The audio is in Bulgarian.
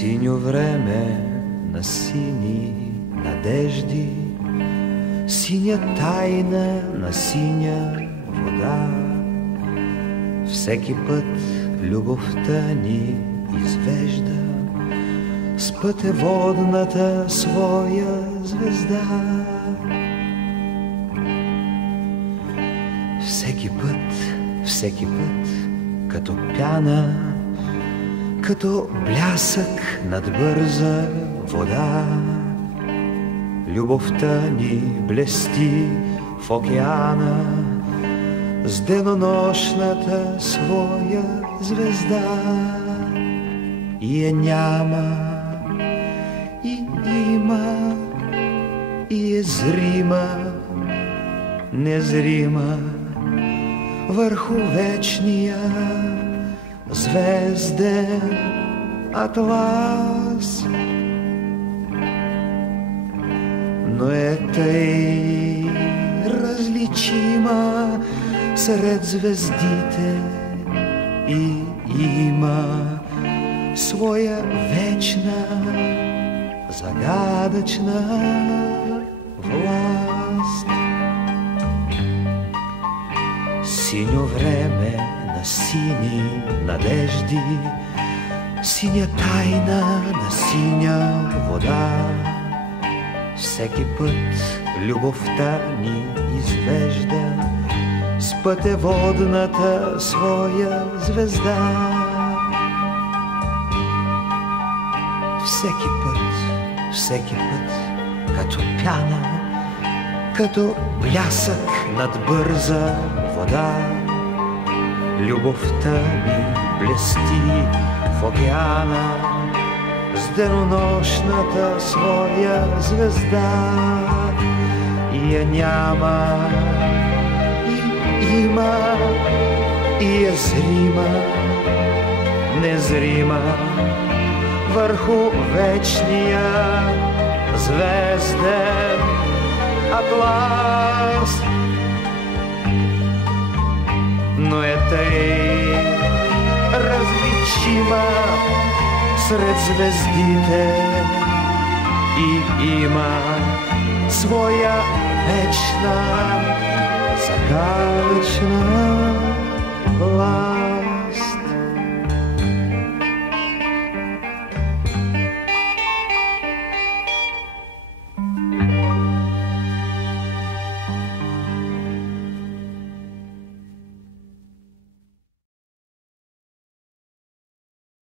Синьо време на сини надежди, синя тайна на синя вода. Всеки път любовта ни извежда с пътеводната своя звезда. Всеки път, като пяна, като блясък над бърза вода, любовта ни блести в океана с денонощната своя звезда. И я няма, и има, и е зрима, незрима върху вечния звезден атлас. Но е тъй различима сред звездите и има своя вечна загадъчна власт. Синьо време на сини надежди, синя тайна на синя вода. Всеки път любовта ни извежда с пътеводната своя звезда. Всеки път, като пяна, като блясък над бърза вода, любовта ни блести в океана с денонощната своя звезда. И я няма, и има, и е зрима, незрима върху вечния звезден атлас. Но е тъй различима сред звездите и има своя вечна загадъчна власт.